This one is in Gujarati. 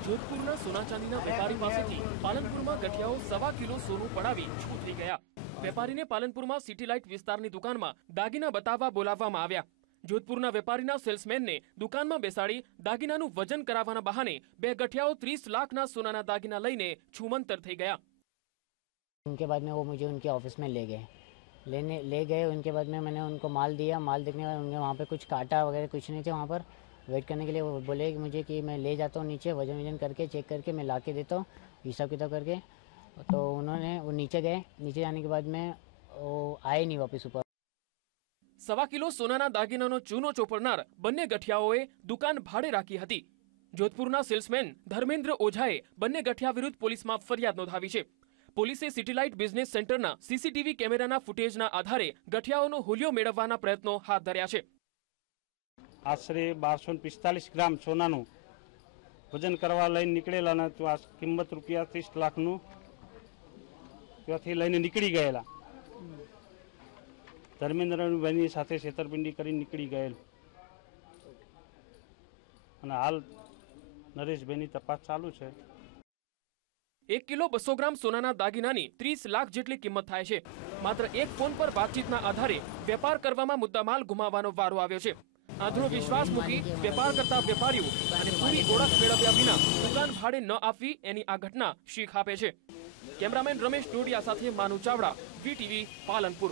જોધપુરના સોના ચાંદીના વેપારી પાસેથી પાલનપુરમાં ગઠિયાઓ સવા કિલો સોનું પડાવી છૂટ થઈ ગયા વેપારીને પાલનપુરમાં સિટી લાઇટ વિસ્તારની દુકાનમાં દાગીના બતાવવા બોલાવવામાં આવ્યા જોધપુરના વેપારીના સેલ્સમેનને દુકાનમાં બેસાડી દાગીનાનું વજન કરાવવાના બહાને બે ગઠિયાઓ ત્રીસ લાખના સોનાના દાગીના લઈને છૂમંતર થઈ ગયા उनके बाद में वो मुझे उनके ऑफिस में ले गए लेने ले गए उनके बाद में मैंने उनको माल दिया माल देखने के बाद उनके वहाँ पे कुछ काटा वगैरह कुछ नहीं थे वहाँ पर वेट करने के लिए वो बोले कि मुझे कि मैं ले जाता हूँ नीचे वजन वजन करके चेक करके मैं ला के देता हूँ हिसाब किताब करके तो उन्होंने वो नीचे गए नीचे जाने के बाद में वो आए नहीं वापस ऊपर સવા કિલો સોનાના દાગીનાનો ચૂનો ચોપડનાર બંને ગઠિયાઓએ દુકાન ભાડે રાખી હતી જોધપુરના સેલ્સમેન ધર્મેન્દ્ર ઓઝાએ બંને ગઠિયા વિરુદ્ધ પોલીસમાં ફરિયાદ નોંધાવી છે પોલીસે સિટીલાઇટ બિઝનેસ સેન્ટરના સીસીટીવી કેમેરાના ફૂટેજના આધારે ગઠિયાઓનો હુલિયો મેળવવાના પ્રયત્નો હાથ ધર્યા છે આશરે બારસો પિસ્તાલીસ ગ્રામ સોનાનું વજન કરવા લઈને નીકળેલા ને તો આ કિંમત રૂપિયા ત્રીસ લાખનું ત્યાંથી લઈને નીકળી ગયેલા. ધર્મેન્દ્રભાઈની સાથે છેતરપિંડી કરી નીકળી ગયેલ. અને હાલ નરેશભાઈની તપાસ ચાલુ છે. એક કિલો બસો ગ્રામ સોનાના દાગીનાની ત્રીસ લાખ જેટલી કિંમત થાય છે. માત્ર એક ફોન પર વાતચીતના આધારે વેપાર કરવામાં મુદ્દામાલ ગુમાવવાનો વારો આવ્યો છે. આંધળો વિશ્વાસ મૂકી વેપાર કરતા વેપારીઓ અને પૂરી ઓળખ મેળવ્યા વિના દુકાન ભાડે ન આપવી એની આ ઘટના શીખ આપે છે. કેમેરામેન રમેશ ડોડિયા સાથે માનુ ચાવડા વીટીવી પાલનપુર.